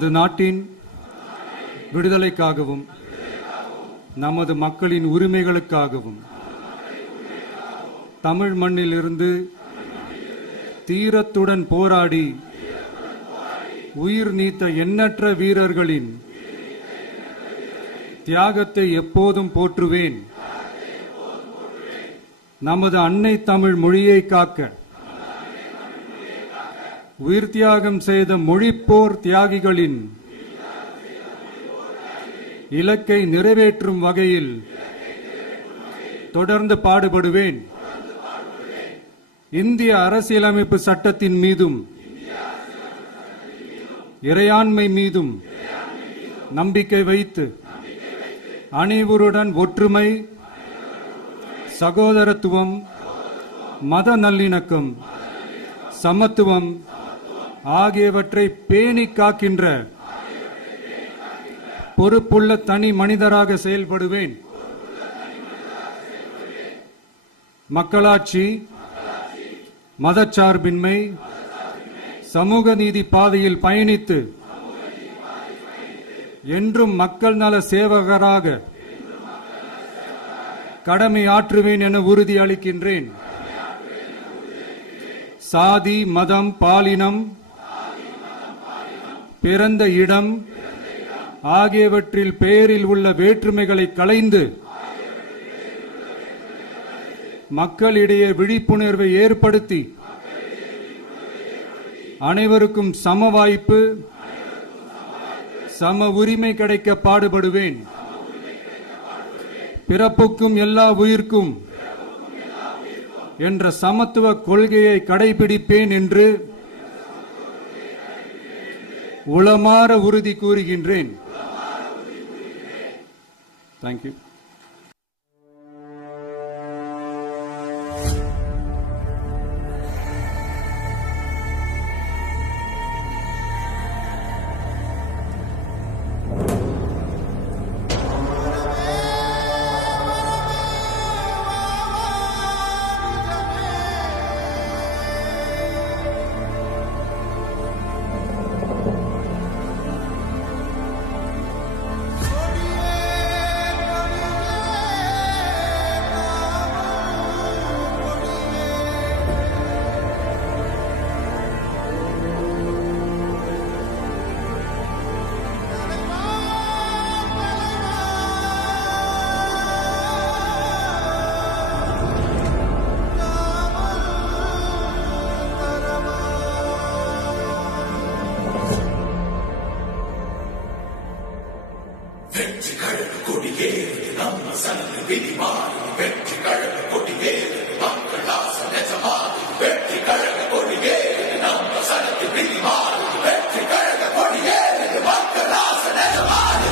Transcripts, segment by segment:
நமது நாட்டின் விடுதலைக்காகவும் நமது மக்களின் உரிமைகளுக்காகவும் தமிழ் மண்ணில் இருந்து தீரத்துடன் போராடி உயிர் நீத்த எண்ணற்ற வீரர்களின் தியாகத்தை எப்போதும் போற்றுவேன். நமது அன்னை தமிழ் மொழியை காக்க உயிர் தியாகம் செய்த மொழிப்போர் தியாகிகளின் இலக்கை நிறைவேற்றும் வகையில் தொடர்ந்து பாடுபடுவேன். இந்திய அரசியலமைப்பு சட்டத்தின் மீதும் இறையாண்மை மீதும் நம்பிக்கை வைத்து அனைவருடன் ஒற்றுமை, சகோதரத்துவம், மத நல்லிணக்கம், சமத்துவம் ஆகியவற்றை பேணி காக்கின்ற பொறுப்புள்ள தனி மனிதராக செயல்படுவேன். மக்களாட்சி, மதச்சார்பின்மை, சமூக நீதி பாதையில் பயணித்து என்றும் மக்கள் நல சேவகராக கடமை ஆற்றுவேன் என உறுதி அளிக்கின்றேன். சாதி, மதம், பாலினம், பிறந்த இடம் ஆகியவற்றில் பெயரில் உள்ள வேற்றுமைகளை களைந்து மக்களிடையே விழிப்புணர்வை ஏற்படுத்தி அனைவருக்கும் சம வாய்ப்பு, சம உரிமை கிடைக்க பாடுபடுவேன். பிறப்புக்கும் எல்லா உயிர்க்கும் என்ற சமத்துவ கொள்கையை கடைபிடிப்பேன் என்று உளமாற உறுதி கூறுகின்றேன். தேங்க்யூ. வெற்றி கழக கொடியே நம்ம சனது விதிமாறு வெற்றி கழக கொடியே மக்கள் ஆசை நிஜமாறு வெற்றி கழக கொடியே நம்ம சனது விதிமாறு வெற்றி கழக கொடியே மக்கள் ஆசை நிஜமாறு.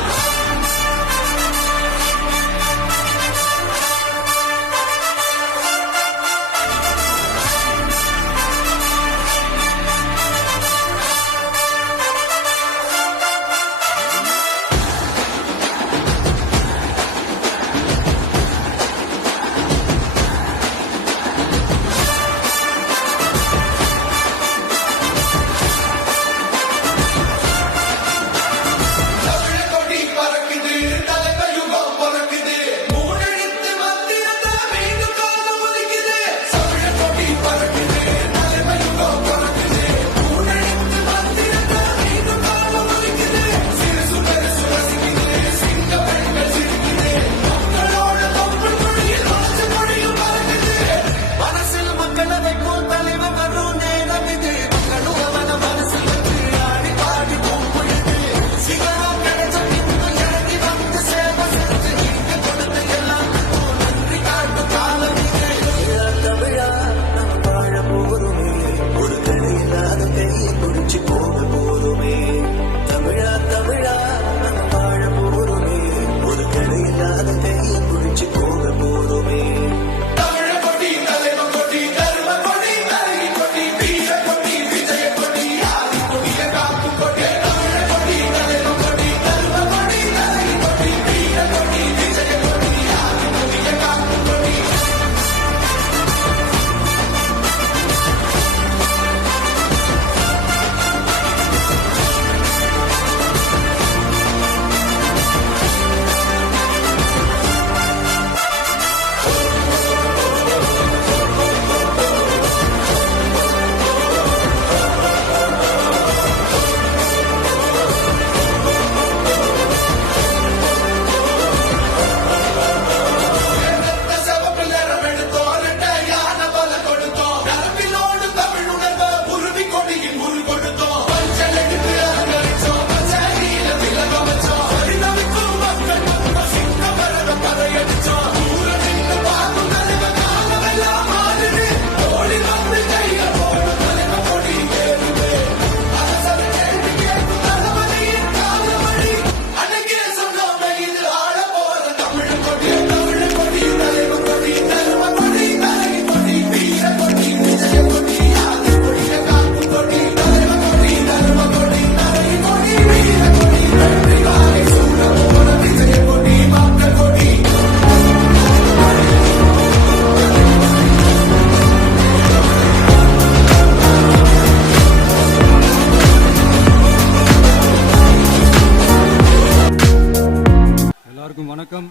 எல்லோருக்கும் வணக்கம்.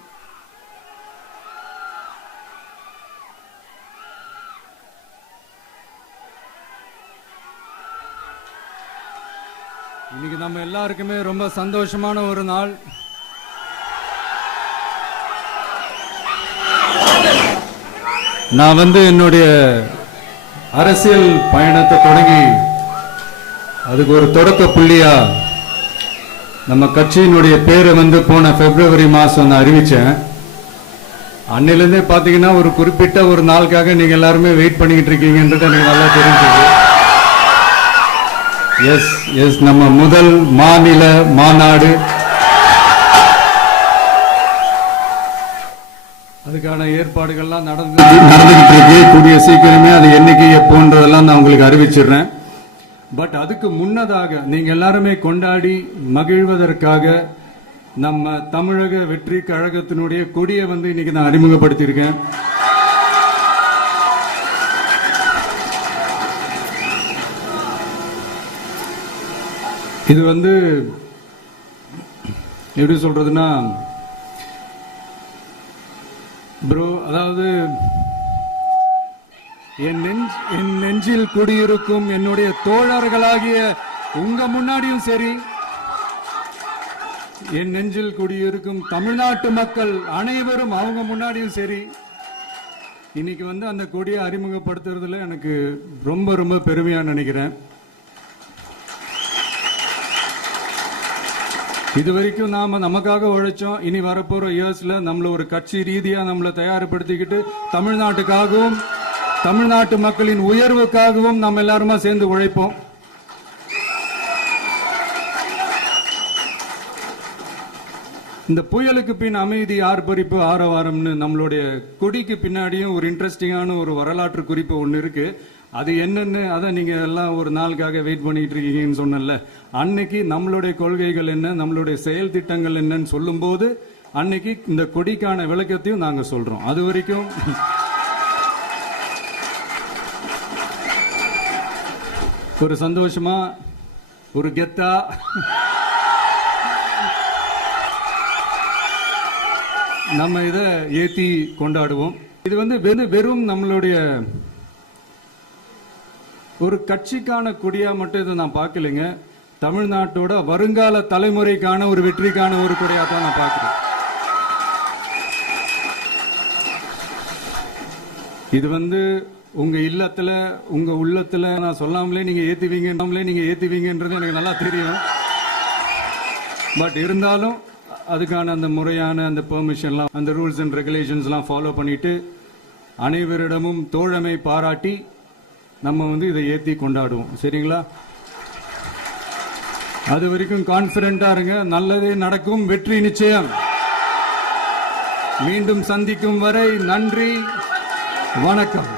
இன்னைக்கு நம்ம எல்லாருக்குமே ரொம்ப சந்தோஷமான ஒரு நாள். நான் என்னுடைய அரசியல் பயணத்தை தொடங்கி அதுக்கு ஒரு தொடக்க புள்ளியா நம்ம கட்சியினுடைய பேரை போன பிப்ரவரி மாசம் நான் அறிவிச்சேன். அன்னிலிருந்தே பாத்தீங்கன்னா ஒரு குறிப்பிட்ட ஒரு நாளுக்காக நீங்க எல்லாருமே வெயிட் பண்ணிக்கிட்டு இருக்கீங்கன்றது எனக்கு நல்லா தெரிஞ்சது. எஸ் எஸ் நம்ம முதல் மாநில மாநாடு, அதுக்கான ஏற்பாடுகள்லாம் நடந்துகிட்டு இருக்கு. கூடிய சீக்கிரமே அது என்னைக்கு எப்போன்றதெல்லாம் நான் உங்களுக்கு அறிவிச்சிடுறேன். பட் அதுக்கு முன்னதாக நீங்க எல்லாருமே கொண்டாடி மகிழ்வதற்காக நம்ம தமிழக வெற்றி கழகத்தினுடைய கொடியை இன்னைக்கு நான் அறிமுகப்படுத்தியிருக்கேன். இது எப்படி சொல்றதுன்னா ப்ரோ, அதாவது என் நெஞ்சில் குடியிருக்கும் என்னுடைய தோழர்களாகிய உங்க முன்னாடியும் சரி, என் நெஞ்சில் குடியிருக்கும் தமிழ்நாட்டு மக்கள் அனைவரும் அவங்க முன்னாடியும் சரி, இன்னைக்கு அந்த கொடியை அறிமுகப்படுத்துறதுல எனக்கு ரொம்ப ரொம்ப பெருமையா நினைக்கிறேன். இதுவரைக்கும் நாம நமக்காக உழைச்சோம். இனி வரப்போற இயர்ஸ்ல நம்மள ஒரு கட்சி ரீதியா நம்மளை தயார்படுத்திக்கிட்டு தமிழ்நாட்டுக்காகவும் தமிழ்நாட்டு மக்களின் உயர்வுக்காகவும் நம்ம எல்லாருமா சேர்ந்து உழைப்போம். இந்த புயலுக்கு பின் அமைதி, ஆர்ப்பரிப்பு, ஆரவாரம்னு நம்மளுடைய கொடிக்கு பின்னாடியும் ஒரு இன்ட்ரெஸ்டிங்கான ஒரு வரலாற்று குறிப்பு ஒன்று இருக்கு. அது என்னன்னு அதை நீங்க எல்லாம் ஒரு நாளுக்காக வெயிட் பண்ணிட்டு இருக்கீங்கன்னு சொன்னல, அன்னைக்கு நம்மளுடைய கொள்கைகள் என்ன, நம்மளுடைய செயல் திட்டங்கள் என்னன்னு சொல்லும் போது அன்னைக்கு இந்த கொடிக்கான விளக்கத்தையும் நாங்க சொல்றோம். அது வரைக்கும் ஒரு சந்தோஷமா ஒரு கெத்தா நம்ம இதை ஏத்தி கொண்டாடுவோம். இது வெறும் நம்மளுடைய ஒரு கட்சிக்கான கொடியா மட்டும் இதை நான் பார்க்கலைங்க. தமிழ்நாட்டோட வருங்கால தலைமுறைக்கான ஒரு வெற்றிக்கான ஒரு கொடியா தான் நான் பார்க்கிறேன். இது உங்க இல்லத்துல உங்க உள்ளத்துல நான் சொல்லாமலே நீங்க ஏத்துவீங்கன்றது எனக்கு நல்லா தெரியும். பட் இருந்தாலும் அதுக்கான அந்த முறையான அந்த பெர்மிஷன்லாம், அந்த ரூல்ஸ் அண்ட் ரெகுலேஷன்ஸ் எல்லாம் ஃபாலோ பண்ணிட்டு அனைவரிடமும் தோழமை பாராட்டி நம்ம இதை ஏத்தி கொண்டாடுவோம். சரிங்களா? அது வரைக்கும் கான்பிடென்டா இருங்க. நல்லதே நடக்கும். வெற்றி நிச்சயம். மீண்டும் சந்திக்கும் வரை நன்றி, வணக்கம்.